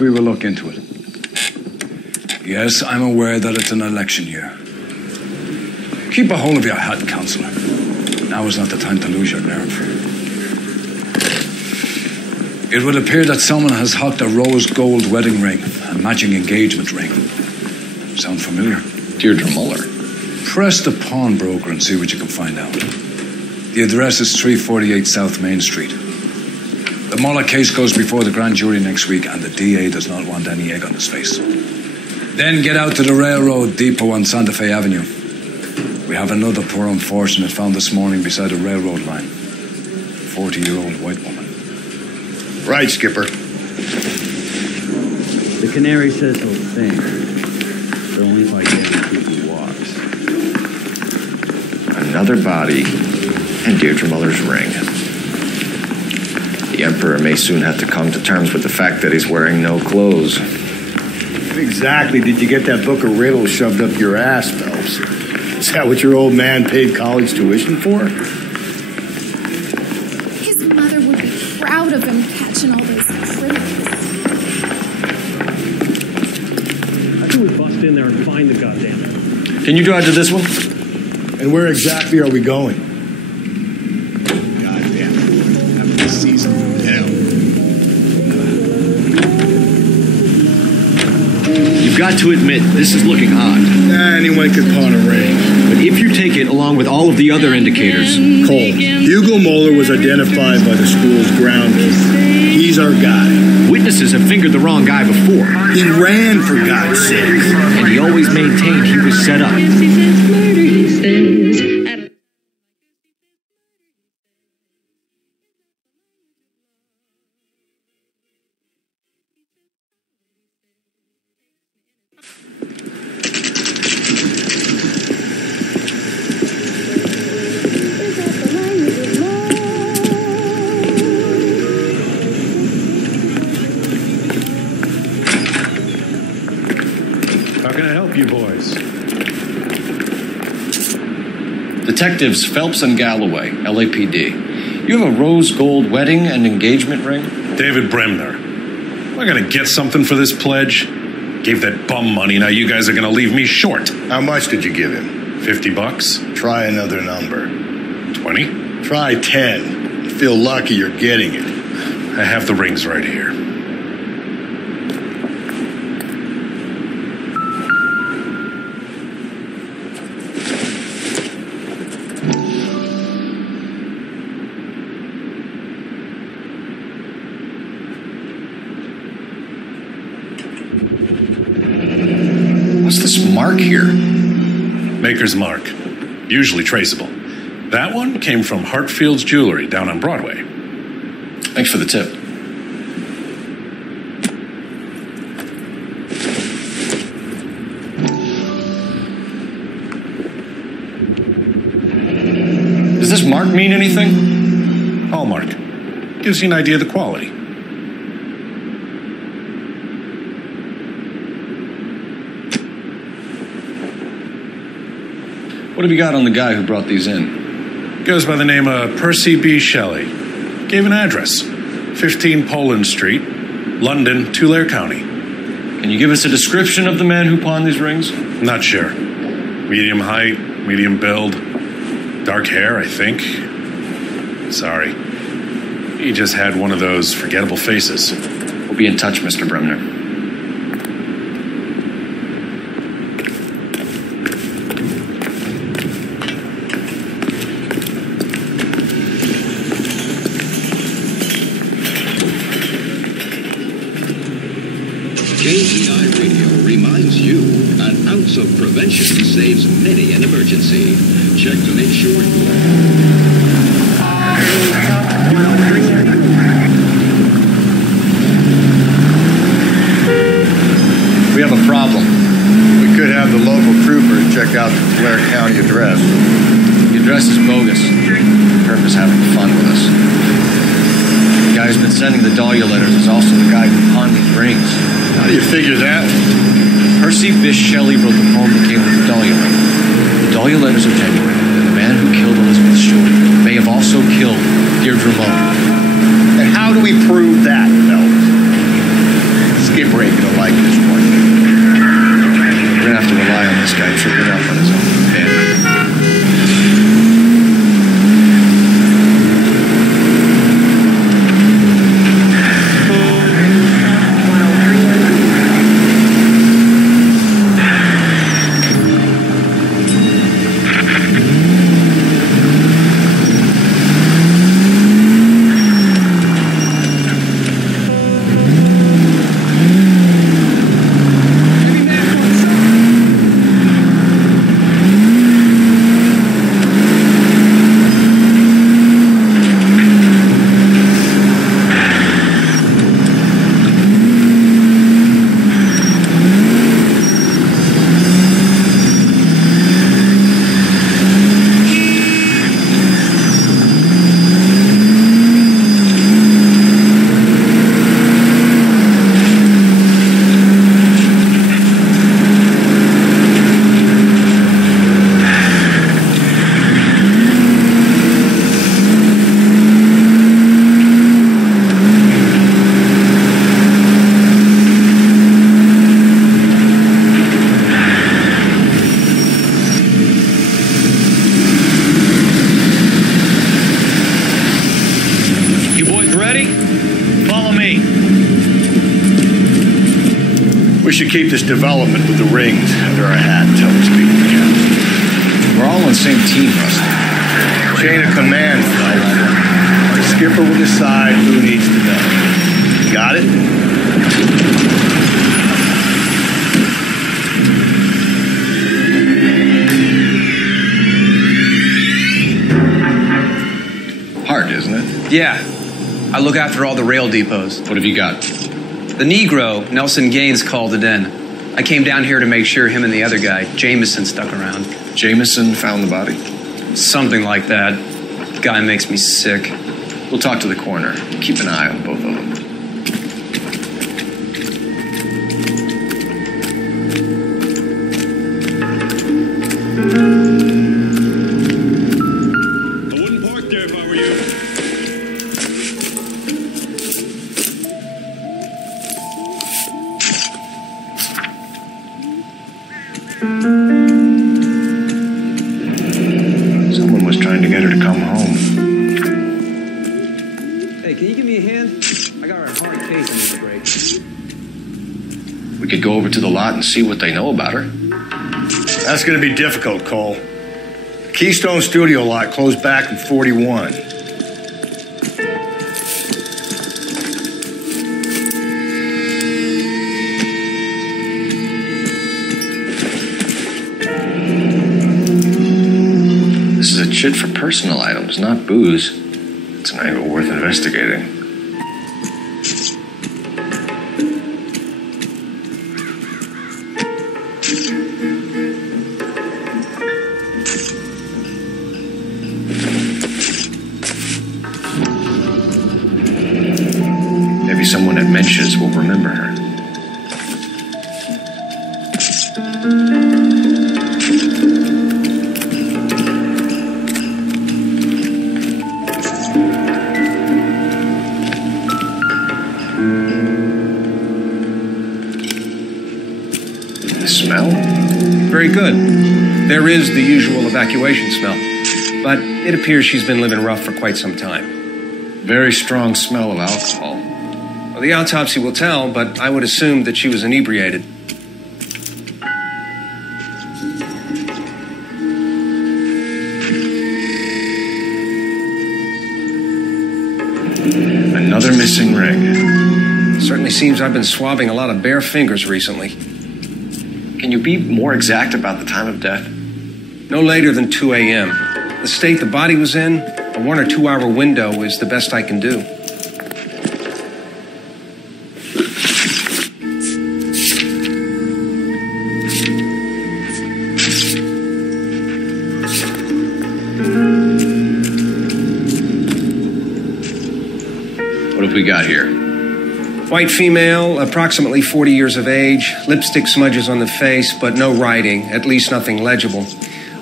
we will look into it. Yes, I'm aware that it's an election year. Keep a hold of your hat, Councillor. Now is not the time to lose your nerve. It would appear that someone has hawked a rose gold wedding ring and matching engagement ring. Sound familiar? Deirdre Muller. Press the pawnbroker and see what you can find out. The address is 348 South Main Street. The Muller case goes before the grand jury next week, and the DA does not want any egg on his face. Then get out to the railroad depot on Santa Fe Avenue. We have another poor unfortunate found this morning beside a railroad line. 40-year-old white woman. Right, Skipper. The canary says he'll sing, but only if I guarantee he walks. Another body and Deirdre Muller's ring. The Emperor may soon have to come to terms with the fact that he's wearing no clothes. What exactly did you get that book of riddles shoved up your ass, Phelps? Is that what your old man paid college tuition for? His mother would be proud of him catching all those criminals. How can we bust in there and find the goddamn it? Can you drive to this one? And where exactly are we going? Goddamn. Having this season. Hell. You've got to admit, this is looking odd. Anyone could pawn a ring. But if you take it along with all of the other indicators... Cole, Hugo Moeller was identified by the school's groundkeeper. He's our guy. Witnesses have fingered the wrong guy before. He ran, for God's sake. And he always maintained he was set up. How can I help you boys? Detectives Phelps and Galloway, LAPD. You have a rose gold wedding and engagement ring? David Bremner. Am I going to get something for this pledge? Gave that bum money, now you guys are going to leave me short. How much did you give him? $50? Try another number. 20? Try 10. You feel lucky you're getting it. I have the rings right here. What's this mark here? Maker's mark. Usually traceable. That one came from Hartfield's Jewelry down on Broadway. Thanks for the tip. Does this mark mean anything? Hallmark. Gives you an idea of the quality. What have you got on the guy who brought these in? Goes by the name of Percy B. Shelley. Gave an address. 15 Poland Street, London, Tulare County. Can you give us a description of the man who pawned these rings? Not sure. Medium height, medium build. Dark hair, I think. Sorry. He just had one of those forgettable faces. We'll be in touch, Mr. Bremner. KGI Radio reminds you, an ounce of prevention saves many an emergency. Check to make sure We have a problem. We could have the local trooper check out the Tulare County address. The address is bogus. Herb is having fun with us. The guy who's been sending the Dahlia letters is also the guy who pawned these rings. How do you figure that? Percy Bysshe Shelley wrote the poem that came with the Dahlia ring. The Dahlia letters are genuine, and the man who killed Elizabeth Short may have also killed Deirdre Muller. And how do we prove that, Phelps? Skipper, Hey. We should keep this development with the rings under our hat until we speak again. We're all on the same team, Rusty. Chain of command, fellas. Our skipper will decide who needs to know. Got it? Hard, isn't it? Yeah. I look after all the rail depots. What have you got? The Negro, Nelson Gaines, called it in. I came down here to make sure him and the other guy, Jameson, stuck around. Jameson found the body? Something like that. Guy makes me sick. We'll talk to the coroner. Keep an eye on both of them. I wouldn't park there if I were you. Someone was trying to get her to come home. Hey, can you give me a hand? I got a hard case I need to break. We could go over to the lot and see what they know about her. That's going to be difficult, Cole. Keystone Studio lot closed back in 41. This is a chit for personal items, not booze. It's an angle worth investigating. Maybe someone at Mensch's will remember her. The smell? Very good. There is the usual evacuation smell, but it appears she's been living rough for quite some time. Very strong smell of alcohol. Well, the autopsy will tell, but I would assume that she was inebriated. Another missing ring. Certainly seems I've been swabbing a lot of bare fingers recently. Can you be more exact about the time of death? No later than 2 a.m. The state the body was in, a 1 or 2 hour window is the best I can do. What have we got here? White female, approximately 40 years of age, lipstick smudges on the face, but no writing, at least nothing legible.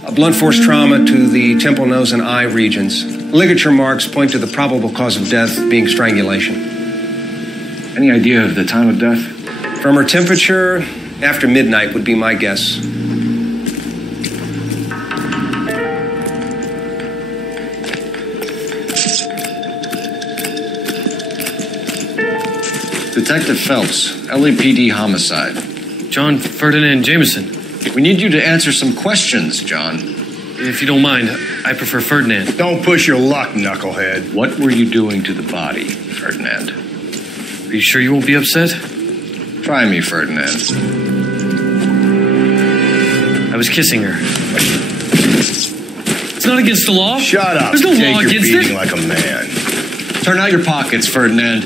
A blunt force trauma to the temple, nose, and eye regions. Ligature marks point to the probable cause of death being strangulation. Any idea of the time of death? From her temperature, after midnight would be my guess. Detective Phelps, LAPD homicide. John Ferdinand Jameson. We need you to answer some questions, John. If you don't mind, I prefer Ferdinand. Don't push your luck, knucklehead. What were you doing to the body, Ferdinand? Are you sure you won't be upset? Try me, Ferdinand. I was kissing her. It's not against the law. Shut up. There's no Take law your against beating it. like a man. Turn out your pockets, Ferdinand.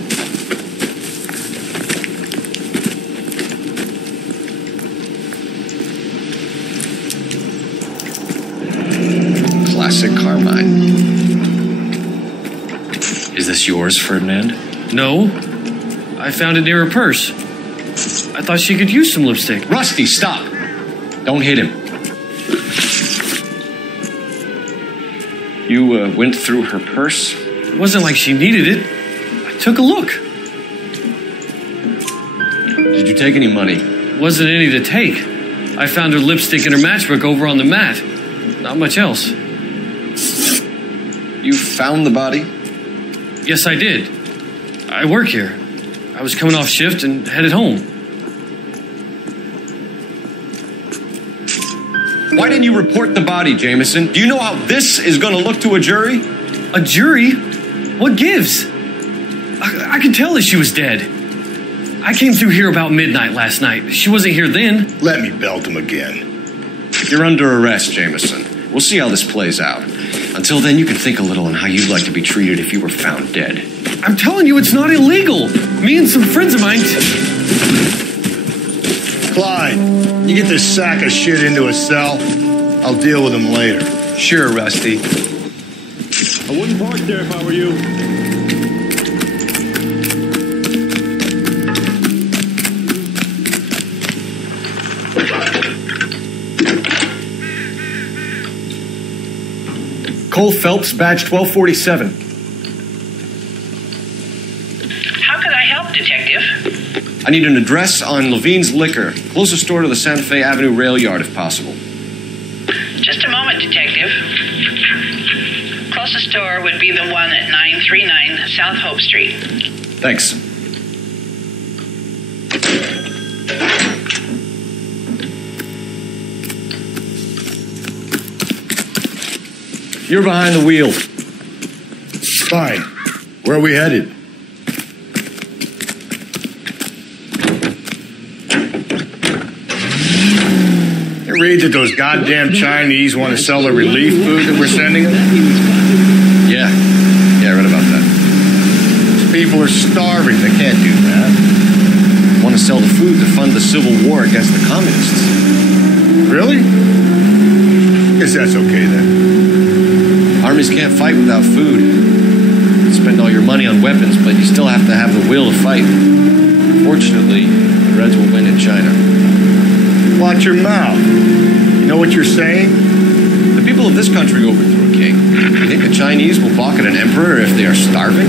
Classic Carmine. Is this yours, Ferdinand? No. I found it near her purse. I thought she could use some lipstick. Rusty, stop! Don't hit him. You went through her purse? It wasn't like she needed it. I took a look. Did you take any money? Wasn't any to take. I found her lipstick and her matchbook over on the mat. Not much else. You found the body? Yes, I did. I work here. I was coming off shift and headed home. Why didn't you report the body, Jameson? Do you know how this is going to look to a jury? A jury? What gives? I could tell that she was dead. I came through here about midnight last night. She wasn't here then. Let me belt him again. You're under arrest, Jameson. We'll see how this plays out. Until then, you can think a little on how you'd like to be treated if you were found dead. I'm telling you, it's not illegal. Me and some friends of mine... Clyde, you get this sack of shit into a cell. I'll deal with him later. Sure, Rusty. I wouldn't park there if I were you. Cole Phelps, badge 1247. How can I help, Detective? I need an address on Levine's Liquor. Closest store to the Santa Fe Avenue rail yard, if possible. Just a moment, Detective. Closest store would be the one at 939 South Hope Street. Thanks. You're behind the wheel. Fine. Where are we headed? You read that those goddamn Chinese want to sell the relief food that we're sending them? Yeah, I read about that. These people are starving. They can't do that. Want to sell the food to fund the civil war against the communists. Really? Guess that's okay then. Armies can't fight without food. You spend all your money on weapons, but you still have to have the will to fight. Fortunately, the Reds will win in China. Watch your mouth. You know what you're saying? The people of this country overthrew a king. You think the Chinese will balk at an emperor if they are starving?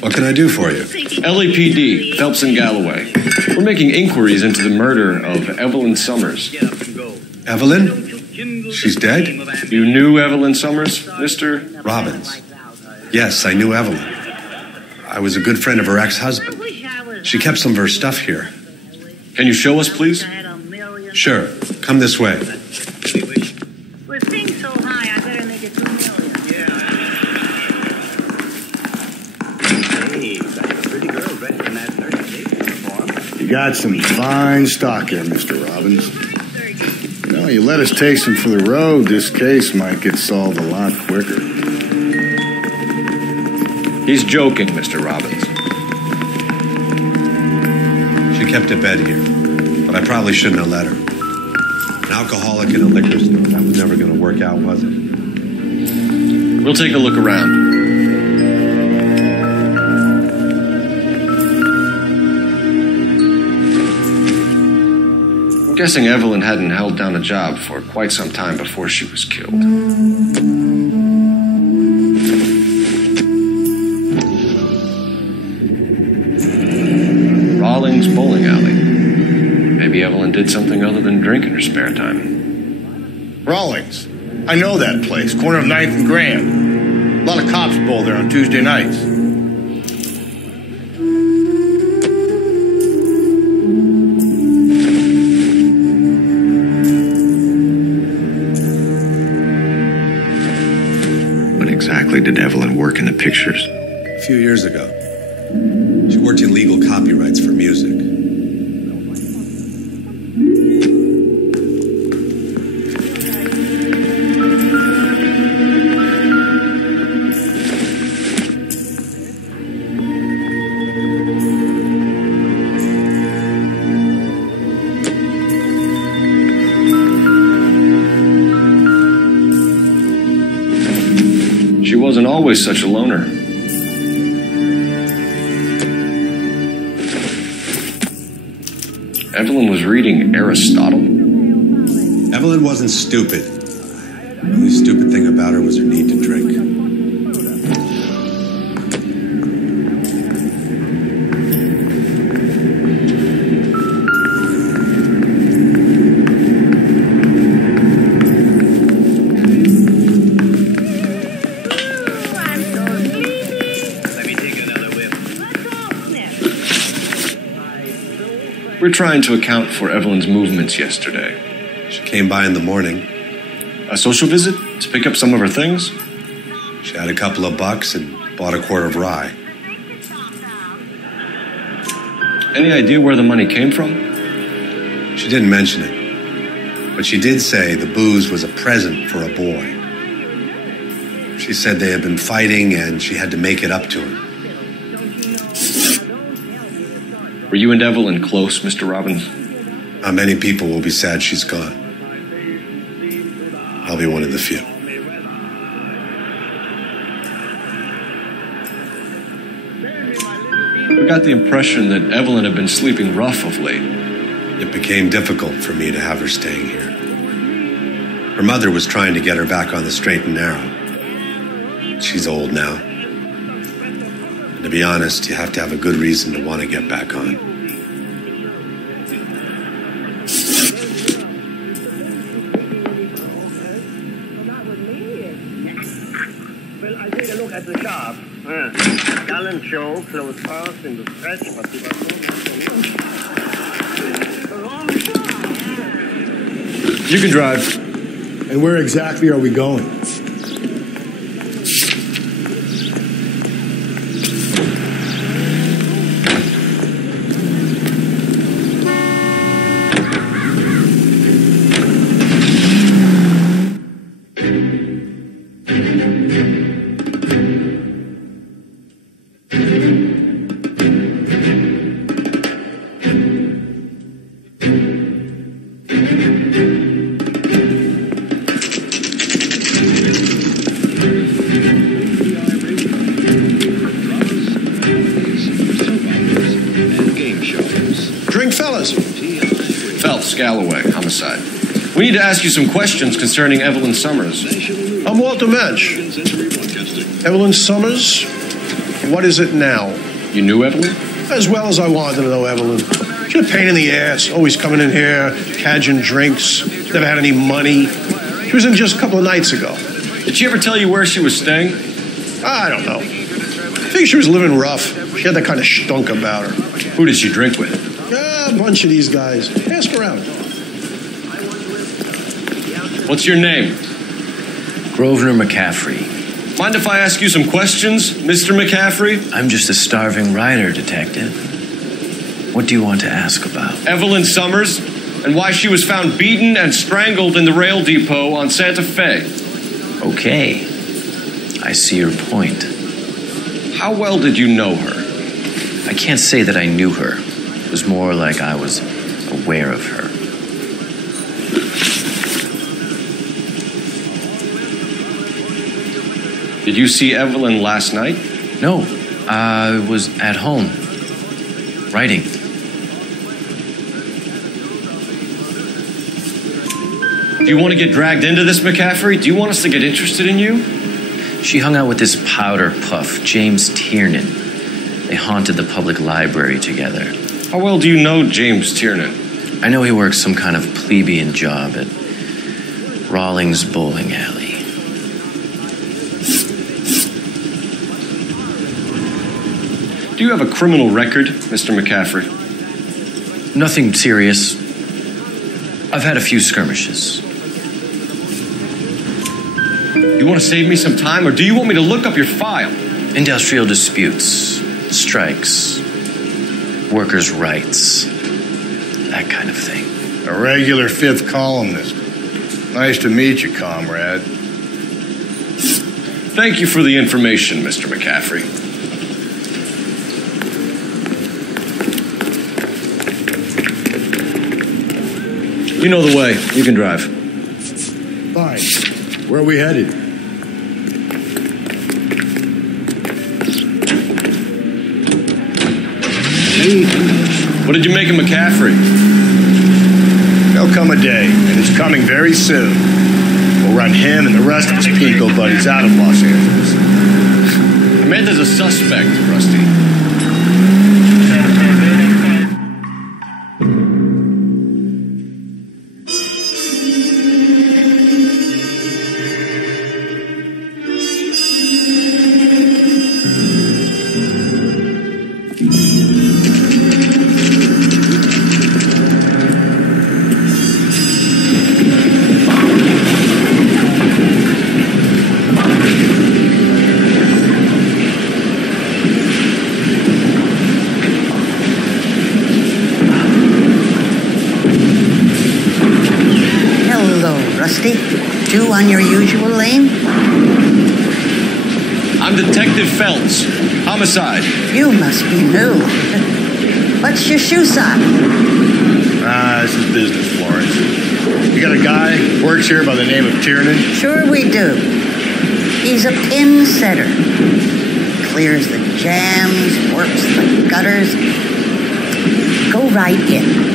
What can I do for you? LAPD, Phelps and Galloway. We're making inquiries into the murder of Evelyn Summers. Evelyn? She's dead? You knew Evelyn Summers, Mr. Robbins. Yes, I knew Evelyn. I was a good friend of her ex-husband. She kept some of her stuff here. Can you show us, please? Sure. Come this way. With things so high, I better make it 2 million. Hey, got a pretty girl dressed in that nurse station uniform. You got some fine stock here, Mr. Robbins. No, you let us take some for the road, this case might get solved a lot quicker. He's joking, Mr. Robbins. She kept a bed here, but I probably shouldn't have let her. An alcoholic in a liquor store, that was never going to work out, was it? We'll take a look around. I'm guessing Evelyn hadn't held down a job for quite some time before she was killed. Rawlings Bowling Alley. Maybe Evelyn did something other than drink in her spare time. Rawlings. I know that place, corner of 9th and Grand. A lot of cops bowl there on Tuesday nights. When exactly did Evelyn work in the pictures? A few years ago. She worked in legal copyrights for music. She wasn't always such a loner. Evelyn was reading Aristotle? Evelyn wasn't stupid. The only stupid thing about her was her need to drink. We're trying to account for Evelyn's movements yesterday. She came by in the morning. A social visit to pick up some of her things? She had a couple of bucks and bought a quart of rye. Any idea where the money came from? She didn't mention it, but she did say the booze was a present for a boy. She said they had been fighting and she had to make it up to him. Were you and Evelyn close, Mr. Robbins? Not many people will be sad she's gone. I'll be one of the few. We got the impression that Evelyn had been sleeping rough of late. It became difficult for me to have her staying here. Her mother was trying to get her back on the straight and narrow. She's old now. And to be honest, you have to have a good reason to want to get back on. At the shop. Gallant show, close fast in the stretch, but You can drive. And where exactly are we going? Galloway, homicide. We need to ask you some questions concerning Evelyn Summers. I'm Walter Mensch. Evelyn Summers? What is it now? You knew Evelyn? As well as I wanted to know Evelyn. She's a pain in the ass, always coming in here, cadging drinks, never had any money. She was in just a couple of nights ago. Did she ever tell you where she was staying? I don't know. I think she was living rough. She had that kind of stunk about her. Who did she drink with? A bunch of these guys. Ask around. What's your name? Grosvenor McCaffrey. Mind if I ask you some questions, Mr. McCaffrey? I'm just a starving writer, Detective. What do you want to ask about? Evelyn Summers, and why she was found beaten and strangled in the rail depot on Santa Fe. Okay. I see your point. How well did you know her? I can't say that I knew her. It was more like I was aware of her. Did you see Evelyn last night? No, I was at home, writing. Do you want to get dragged into this, McCaffrey? Do you want us to get interested in you? She hung out with this powder puff, James Tiernan. They haunted the public library together. How well do you know James Tiernan? I know he works some kind of plebeian job at Rawlings Bowling Alley. Do you have a criminal record, Mr. McCaffrey? Nothing serious. I've had a few skirmishes. Do you want to save me some time, or do you want me to look up your file? Industrial disputes, strikes, workers' rights, that kind of thing. A regular fifth columnist. Nice to meet you, comrade. Thank you for the information, Mr. McCaffrey. You know the way. You can drive. Fine. Where are we headed? What did you make of McCaffrey? There'll come a day, and it's coming very soon. We'll run him and the rest of his pinko buddies out of Los Angeles. Amanda's a suspect, Rusty. Two on your usual lane? I'm Detective Phelps. Homicide. You must be new. What's your shoe size? This is business, Florence. You got a guy who works here by the name of Tiernan? Sure we do. He's a pin setter. Clears the jams, works the gutters. Go right in.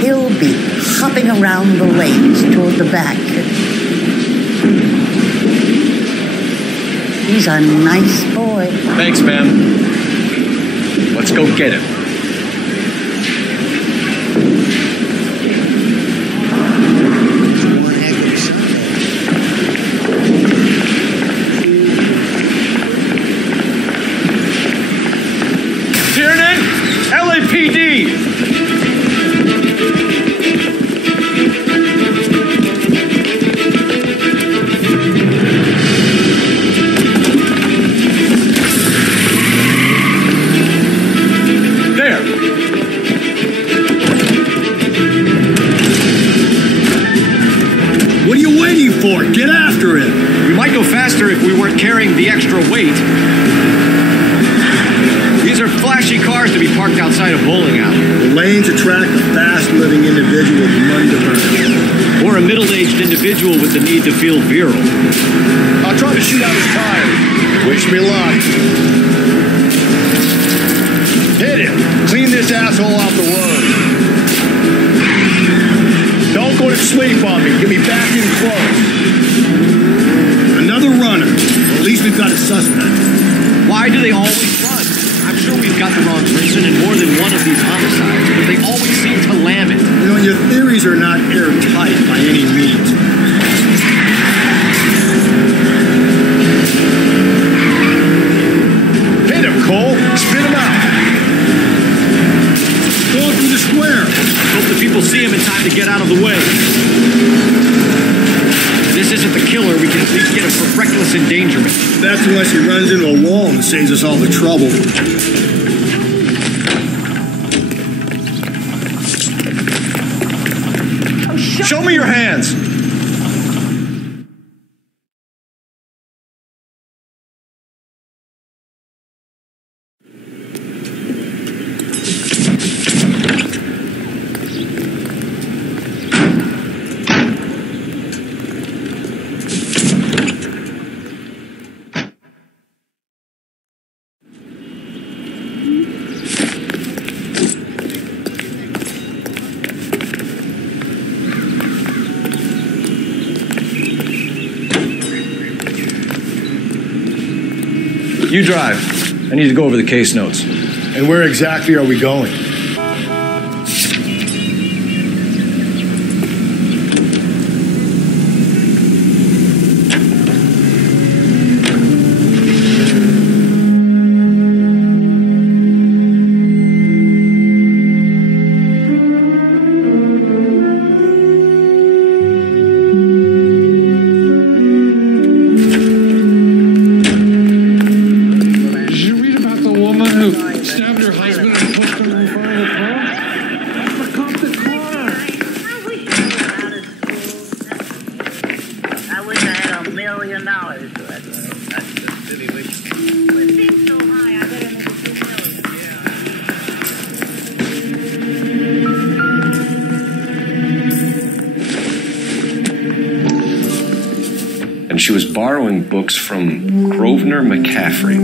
He'll be hopping around the lanes toward the back. He's a nice boy. Thanks, ma'am. Let's go get him. Tiernan! LAPD! Get after him. We might go faster if we weren't carrying the extra weight. These are flashy cars to be parked outside a bowling alley. The lanes attract a fast-living individual with money to burn. Or a middle-aged individual with the need to feel virile. I'll try to shoot out his tire. Wish me luck. Hit him. Clean this asshole off the road. Don't go to sleep on me. Get me back in close. Another runner. Well, at least we've got a suspect. Why do they always run? I'm sure we've got the wrong person in more than one of these homicides, but they always seem to lam it. You know, your theories are not airtight by any means. Hit him, Cole. Spit him out. Going through the square. Hope the people see him in time to get out of the way. If this isn't the killer, we can at least get him for reckless endangerment. That's unless he runs into a wall and saves us all the trouble. Show me your hands. You drive. I need to go over the case notes. And where exactly are we going? And she was borrowing books from Grosvenor McCaffrey.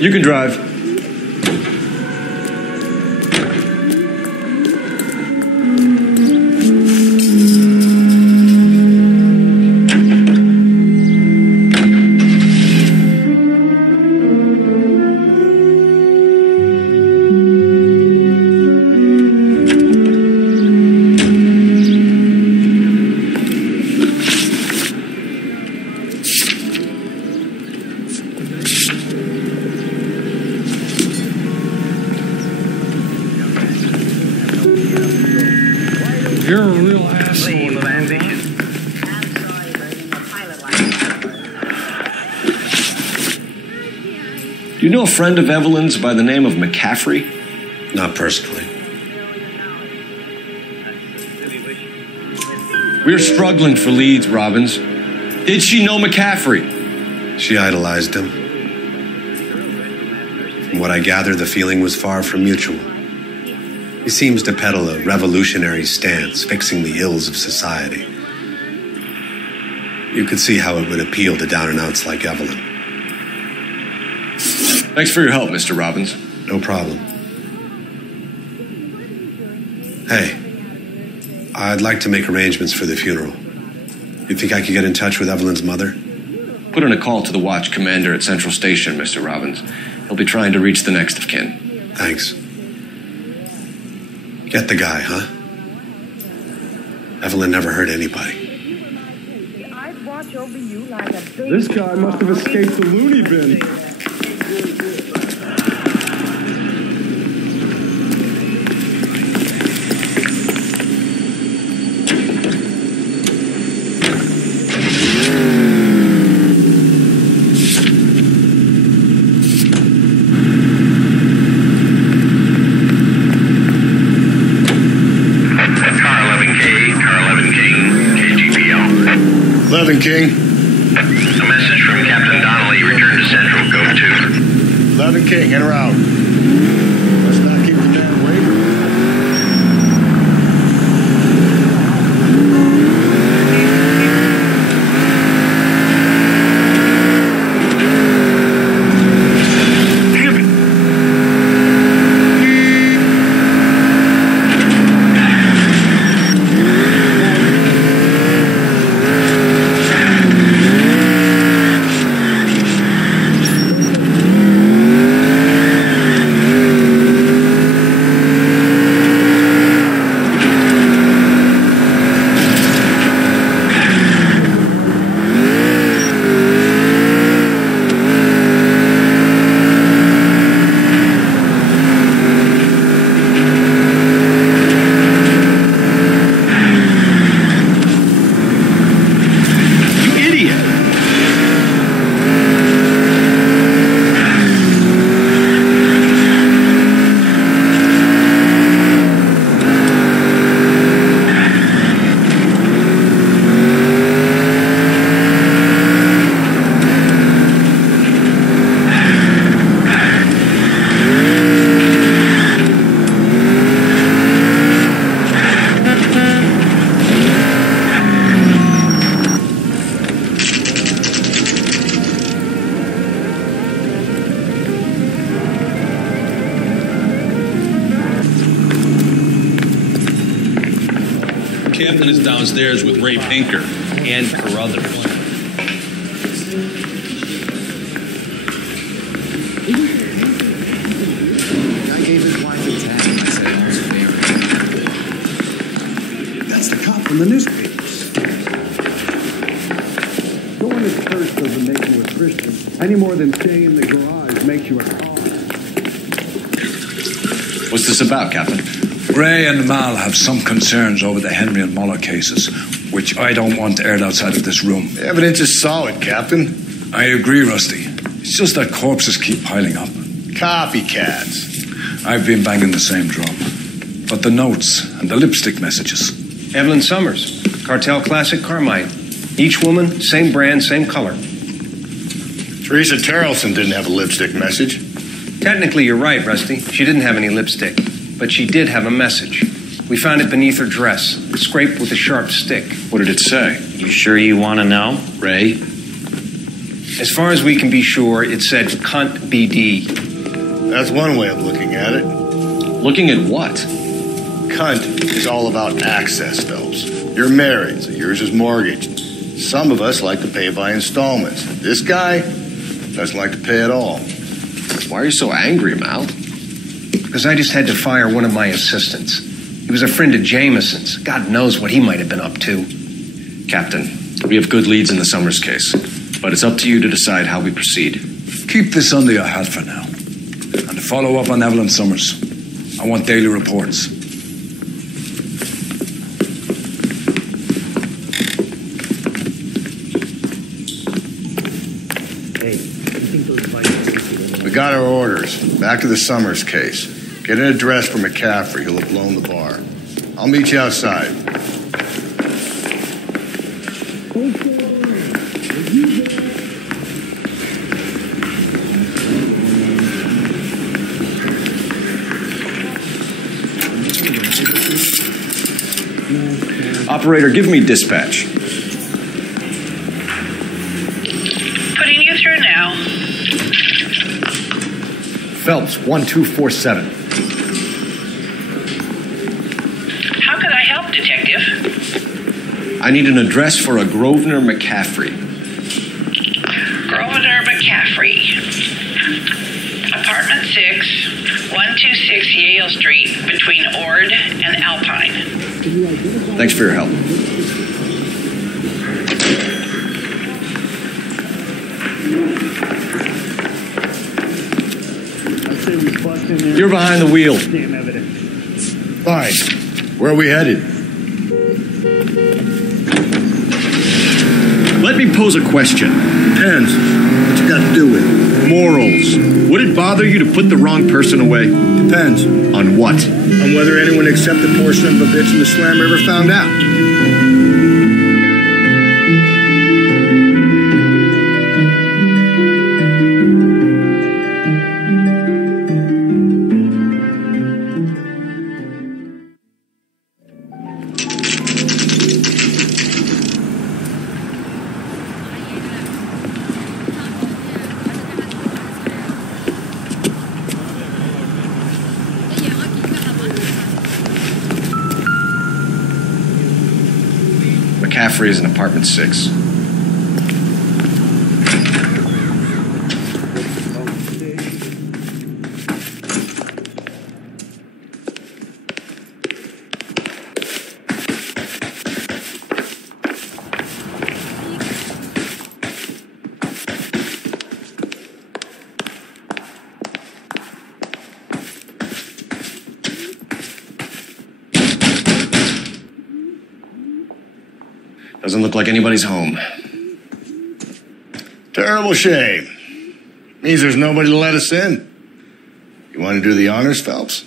You can drive. You're a real asshole. Do you know a friend of Evelyn's by the name of McCaffrey? Not personally. We're struggling for leads, Robbins. Did she know McCaffrey? She idolized him. From what I gather, the feeling was far from mutual. He seems to peddle a revolutionary stance, fixing the ills of society. You could see how it would appeal to down-and-outs like Evelyn. Thanks for your help, Mr. Robbins. No problem. Hey, I'd like to make arrangements for the funeral. You think I could get in touch with Evelyn's mother? Put in a call to the watch commander at Central Station, Mr. Robbins. He'll be trying to reach the next of kin. Thanks. Get the guy, huh? Evelyn never hurt anybody. I'd watch over you like a baby. This guy must have escaped the loony bin. King. A message from Captain Donnelly. Return to Central. Go to. 11 King, in or out? Let's not keep the damn waiting. Captain is downstairs with Ray Pinker and Carruthers. I gave his wife a tag. I said I was a favorite. That's the cop from the newspapers. Going to church doesn't make you a Christian any more than staying in the garage makes you a Catholic. What's this about, Captain? Ray and Mal have some concerns over the Henry and Muller cases, which I don't want aired outside of this room. The evidence is solid, Captain. I agree, Rusty. It's just that corpses keep piling up. Copycats. I've been banging the same drum. But the notes and the lipstick messages. Evelyn Summers, Cartel Classic Carmine. Each woman, same brand, same color. Teresa Terrelson didn't have a lipstick message. Technically, you're right, Rusty. She didn't have any lipstick. But she did have a message. We found it beneath her dress, scraped with a sharp stick. What did it say? You sure you want to know? Ray? As far as we can be sure, it said cunt BD. That's one way of looking at it. Looking at what? Cunt is all about access, Phelps. You're married, so yours is mortgaged. Some of us like to pay by installments. This guy doesn't like to pay at all. Why are you so angry, Mal? Because I just had to fire one of my assistants. He was a friend of Jameson's. God knows what he might have been up to. Captain, we have good leads in the Summers case, but it's up to you to decide how we proceed. Keep this under your hat for now. And to follow up on Evelyn Summers, I want daily reports. We got our orders. Back to the Summers case. Get an address for McCaffrey. He'll have blown the bar. I'll meet you outside. Operator, give me dispatch. Putting you through now. Phelps, 1247. How could I help, Detective? I need an address for a Grosvenor McCaffrey. Grosvenor McCaffrey. Apartment 6, 126 Yale Street, between Ord and Alpine. Thanks for your help. You're behind the wheel. Fine. Where are we headed? Let me pose a question. Depends. What you got to do with it? Morals. Would it bother you to put the wrong person away? Depends. On what? On whether anyone except the poor son of a bitch in the slam ever found out. McCaffrey is in apartment 6. Doesn't look like anybody's home. Terrible shame. Means there's nobody to let us in. You want to do the honors, Phelps?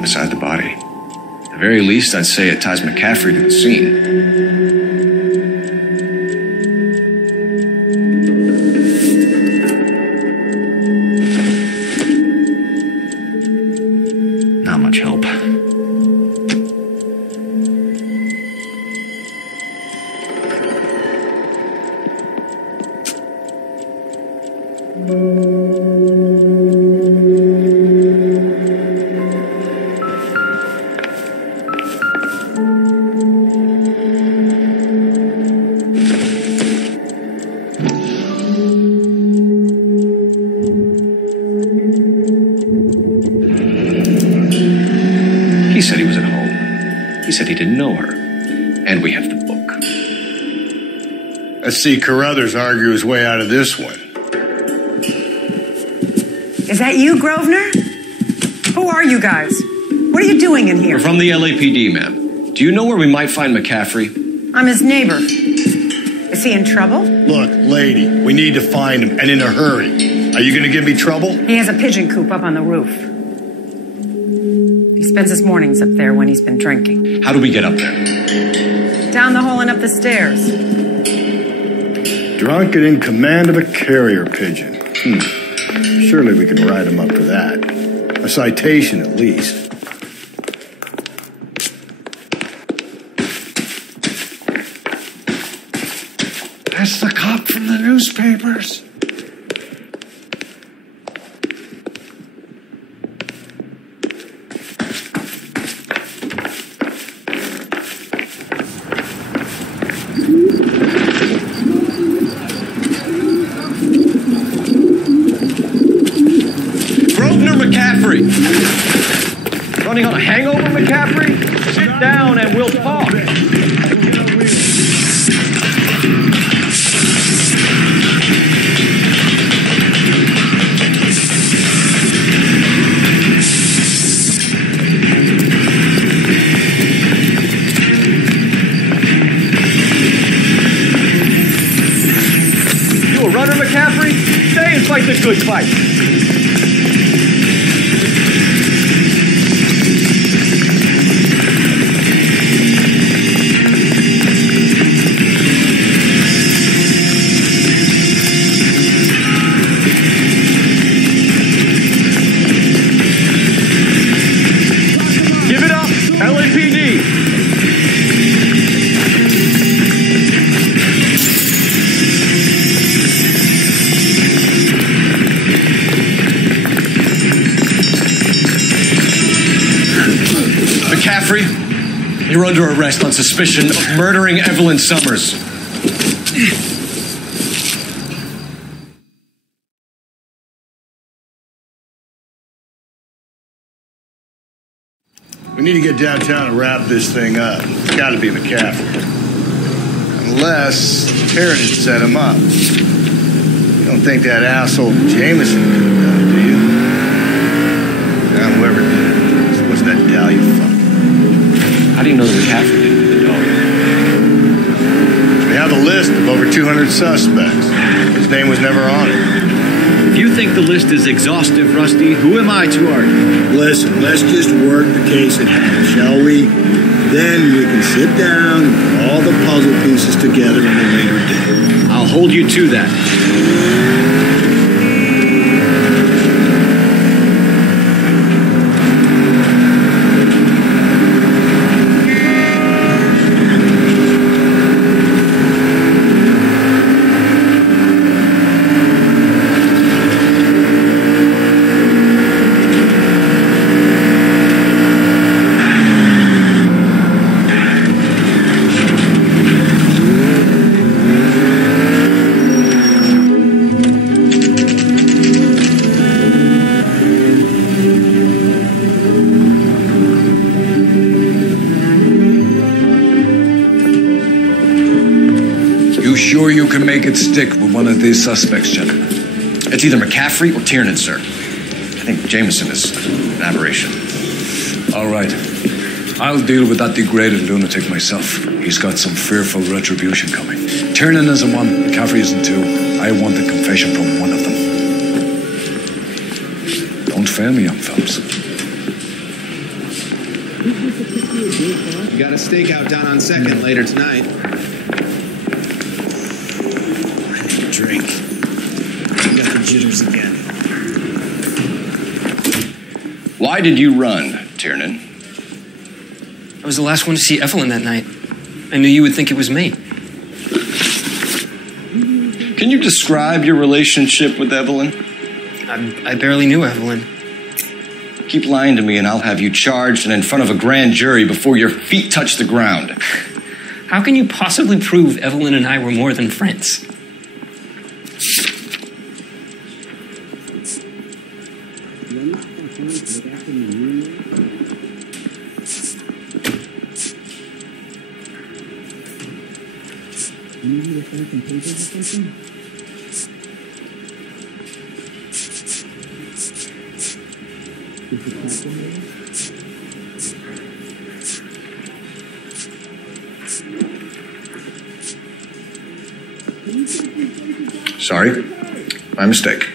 Beside the body. At the very least, I'd say it ties McCaffrey to the scene. Not much help. said he didn't know her. And we have the book. Let's see Carruthers argue his way out of this one. Is that you, Grosvenor? Who are you guys? What are you doing in here? We're from the LAPD, ma'am. Do you know where we might find McCaffrey? I'm his neighbor. Is he in trouble? Look, lady, we need to find him, and in a hurry. Are you going to give me trouble? He has a pigeon coop up on the roof. He spends his mornings up there when he's been drinking. How do we get up there? Down the hall and up the stairs. Drunk and in command of a carrier pigeon. Surely we can write him up for that. A citation, at least. That's the cop from the newspapers. Grosvenor McCaffrey. Running on a hangover, McCaffrey? Sit down and we'll talk. You a runner, McCaffrey? Stay and fight the good fight. Give it up, LAPD. McCaffrey, you're under arrest on suspicion of murdering Evelyn Summers. We need to get downtown and wrap this thing up. It's got to be McCaffrey. Unless Sheridan set him up. You don't think that asshole Jameson could have done it, do you? Now, whoever did it. What's that Dahlia fuck? How do you know that McCaffrey didn't do the dog? We have a list of over 200 suspects. His name was never on it. If you think the list is exhaustive, Rusty, who am I to argue? Listen, let's just work the case at hand, shall we? Then we can sit down and put all the puzzle pieces together on a later date. I'll hold you to that. Sure you can make it stick with one of these suspects, gentlemen? It's either McCaffrey or Tiernan, sir. I think Jameson is an aberration. All right. I'll deal with that degraded lunatic myself. He's got some fearful retribution coming. Tiernan isn't one, McCaffrey isn't two. I want a confession from one of them. Don't fail me, young fellas. You got a stakeout down on 2nd later tonight. Drink. You got the jitters again. Why did you run, Tiernan? I was the last one to see Evelyn that night. I knew you would think it was me. Can you describe your relationship with Evelyn? I barely knew Evelyn. Keep lying to me and I'll have you charged and in front of a grand jury before your feet touch the ground. How can you possibly prove Evelyn and I were more than friends? Sorry, my mistake.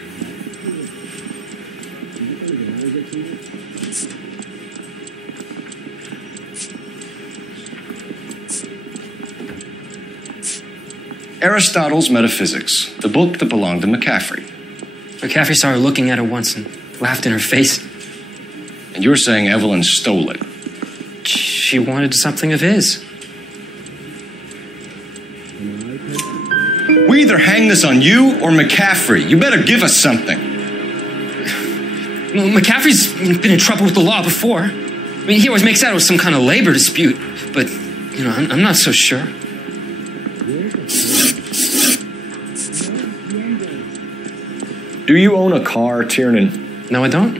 Aristotle's Metaphysics, the book that belonged to McCaffrey. McCaffrey saw her looking at her once and laughed in her face. And you're saying Evelyn stole it? She wanted something of his. We either hang this on you or McCaffrey. You better give us something. Well, McCaffrey's been in trouble with the law before. I mean, he always makes out it was some kind of labor dispute, but, you know, I'm not so sure. Do you own a car, Tiernan? No, I don't.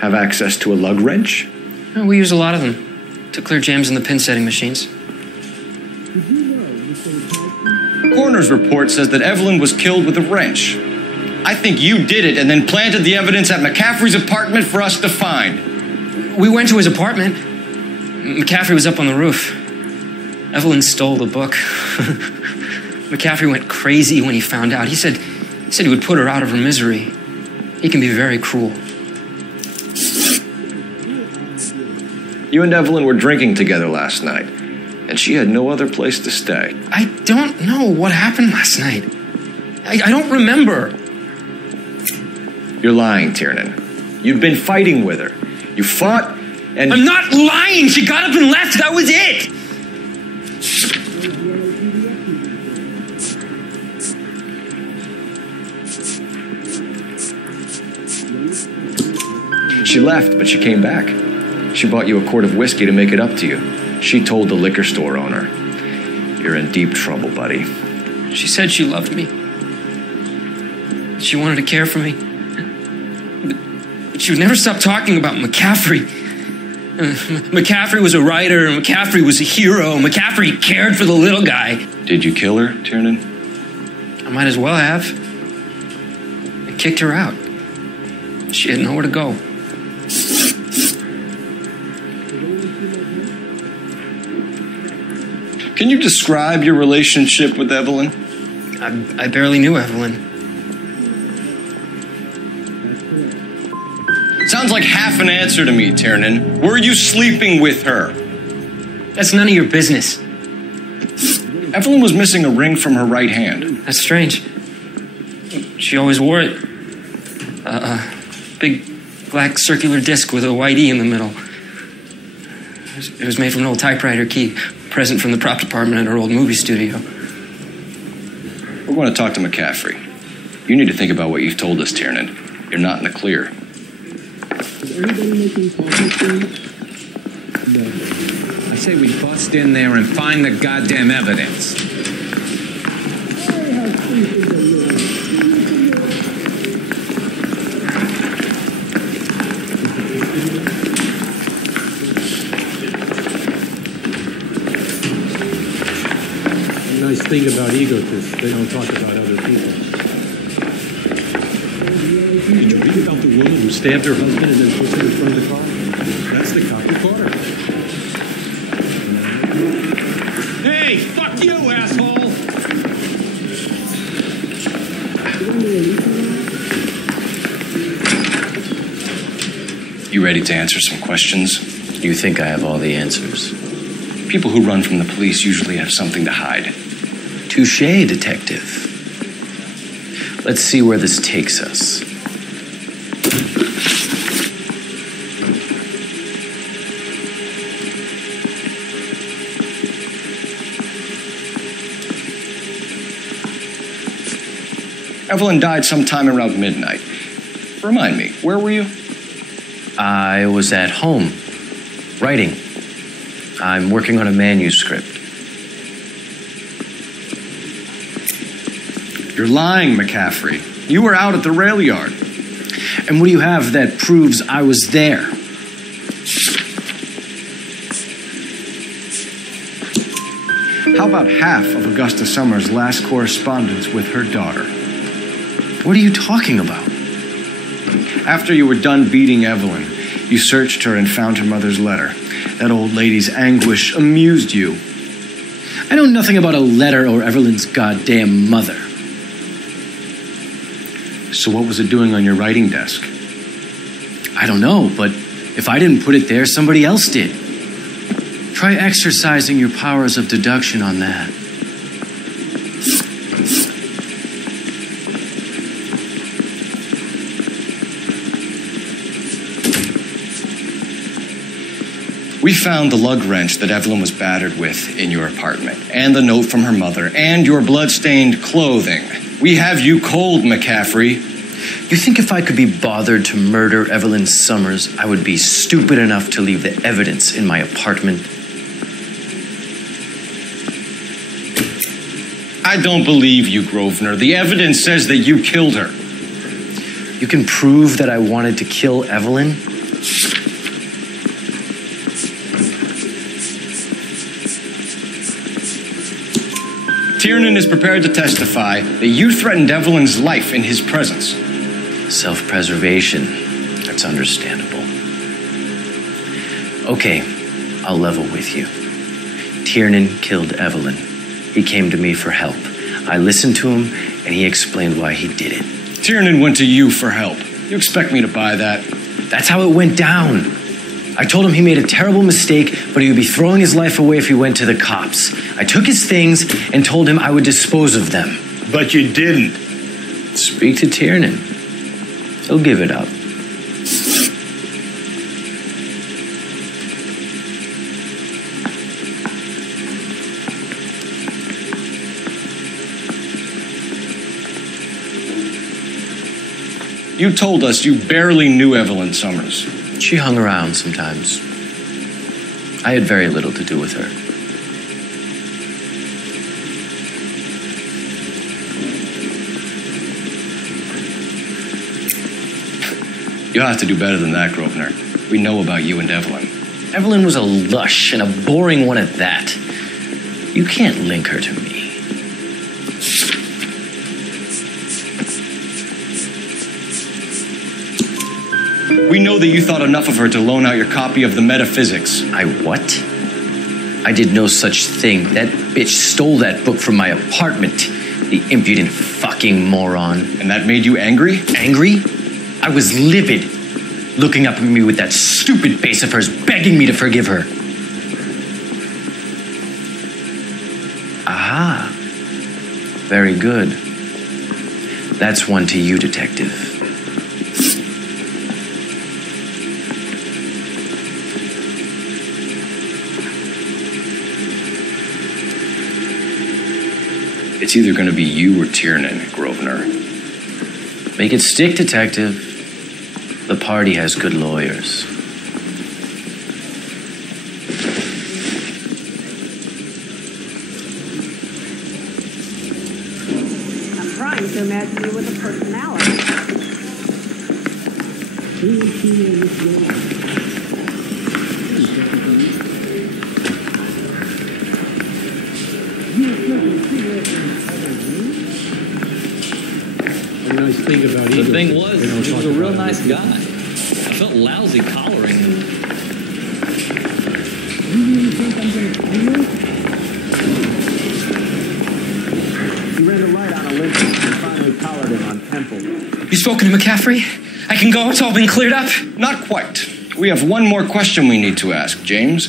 Have access to a lug wrench? Oh, we use a lot of them to clear jams in the pin setting machines. Coroner's report says that Evelyn was killed with a wrench. I think you did it and then planted the evidence at McCaffrey's apartment for us to find. We went to his apartment. McCaffrey was up on the roof. Evelyn stole the book. McCaffrey went crazy when he found out. He said he would put her out of her misery. He can be very cruel. You and Evelyn were drinking together last night, and she had no other place to stay. I don't know what happened last night. I don't remember. You're lying, Tiernan. You've been fighting with her. You fought, and... I'm not lying! She got up and left! That was it! She left, but she came back. She bought you a quart of whiskey to make it up to you. She told the liquor store owner. You're in deep trouble, buddy. She said she loved me. She wanted to care for me. But she would never stop talking about McCaffrey. McCaffrey was a writer, and McCaffrey was a hero, and McCaffrey cared for the little guy. Did you kill her, Tiernan? I might as well have. I kicked her out. She had nowhere to go. Can you describe your relationship with Evelyn? I barely knew Evelyn. Sounds like half an answer to me, Tiernan. Were you sleeping with her? That's none of your business. Evelyn was missing a ring from her right hand. That's strange. She always wore it. Big black circular disc with a white E in the middle. It was made from an old typewriter key, present from the prop department at her old movie studio. We're going to talk to McCaffrey. You need to think about what you've told us, Tiernan. You're not in the clear. Is anybody making coffee? No. I say we bust in there and find the goddamn evidence. The nice thing about egotists, they don't talk about other people. Did you read about the woman who stabbed her husband and then pushed him in front of the car? That's the cop who caught her. Hey, fuck you, asshole! You ready to answer some questions? You think I have all the answers? People who run from the police usually have something to hide. Touché, detective. Let's see where this takes us. Evelyn died sometime around midnight. Remind me, where were you? I was at home, writing. I'm working on a manuscript. You're lying, McCaffrey. You were out at the rail yard. And what do you have that proves I was there? How about half of Augusta Summers' last correspondence with her daughter. What are you talking about? After you were done beating Evelyn, you searched her and found her mother's letter. That old lady's anguish amused you. I know nothing about a letter or Evelyn's goddamn mother. So what was it doing on your writing desk? I don't know, but if I didn't put it there, somebody else did. Try exercising your powers of deduction on that. We found the lug wrench that Evelyn was battered with in your apartment, and the note from her mother, and your blood-stained clothing. We have you cold, McCaffrey. You think if I could be bothered to murder Evelyn Summers, I would be stupid enough to leave the evidence in my apartment? I don't believe you, Grosvenor. The evidence says that you killed her. You can prove that I wanted to kill Evelyn? Tiernan is prepared to testify that you threatened Evelyn's life in his presence. Self-preservation. That's understandable. Okay, I'll level with you. Tiernan killed Evelyn. He came to me for help. I listened to him, and he explained why he did it. Tiernan went to you for help. You expect me to buy that? That's how it went down. I told him he made a terrible mistake, but he would be throwing his life away if he went to the cops. I took his things and told him I would dispose of them. But you didn't. Speak to Tiernan. He'll give it up. You told us you barely knew Evelyn Summers. She hung around sometimes. I had very little to do with her. You'll have to do better than that, Grosvenor. We know about you and Evelyn. Evelyn was a lush, and a boring one at that. You can't link her to me. We know that you thought enough of her to loan out your copy of the Metaphysics. I what? I did no such thing. That bitch stole that book from my apartment. The impudent fucking moron. And that made you angry? Angry? I was livid, looking up at me with that stupid face of hers, begging me to forgive her. Aha. Very good. That's one to you, detective. It's either going to be you or Tiernan, Grosvenor. Make it stick, detective. The party has good lawyers. I'm trying to imagine you with a personality. The nice thing about the thing was, he was a real nice guy. I felt lousy collaring him. You really think I'm going to kill you? He ran a light on Olympus and finally collared him on Temple. You spoken to McCaffrey? I can go? It's all been cleared up? Not quite. We have one more question we need to ask, James.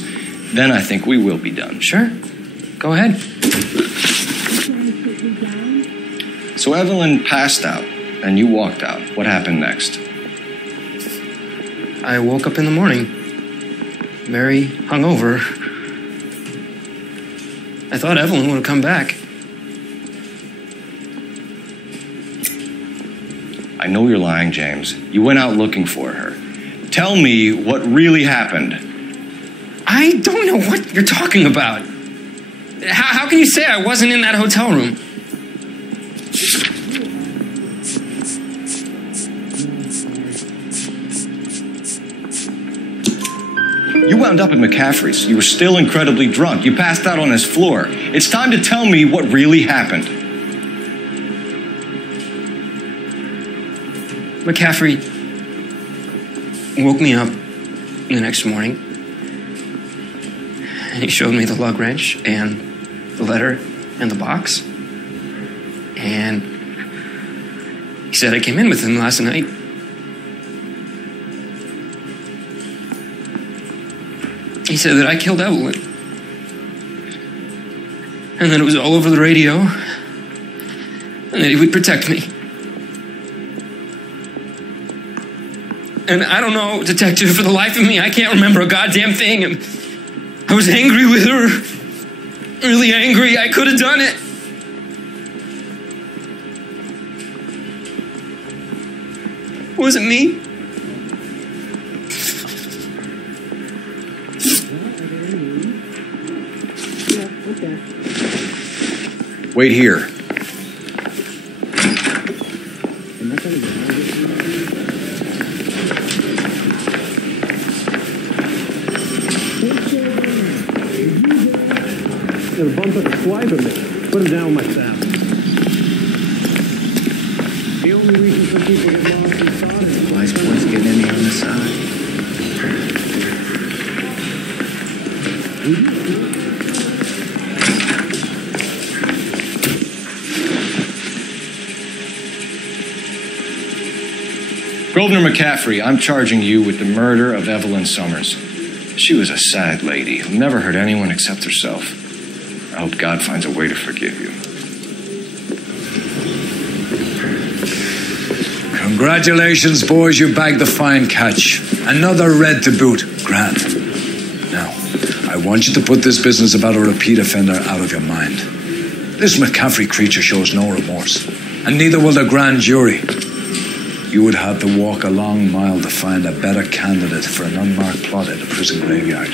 Then I think we will be done. Sure. Go ahead. So Evelyn passed out, and you walked out. What happened next? I woke up in the morning, very hungover. I thought Evelyn would have come back. I know you're lying, James. You went out looking for her. Tell me what really happened. I don't know what you're talking about. How can you say I wasn't in that hotel room? You wound up at McCaffrey's. You were still incredibly drunk. You passed out on his floor. It's time to tell me what really happened. McCaffrey woke me up the next morning, and he showed me the lug wrench and the letter and the box. And he said I came in with him last night. He said that I killed Evelyn. And that it was all over the radio. And that he would protect me. And I don't know, detective, for the life of me, I can't remember a goddamn thing. And I was angry with her. Really angry. I could have done it. Was it me? Wait here. Got a bump at the swipe of me. Put him down myself. The only reason some people get lost in thought is Wise boys getting in on the side. Grosvenor McCaffrey, I'm charging you with the murder of Evelyn Summers. She was a sad lady who never hurt anyone except herself. I hope God finds a way to forgive you. Congratulations, boys, you bagged the fine catch. Another red to boot. Grand. Now, I want you to put this business about a repeat offender out of your mind. This McCaffrey creature shows no remorse, and neither will the grand jury. You would have to walk a long mile to find a better candidate for an unmarked plot at a prison graveyard.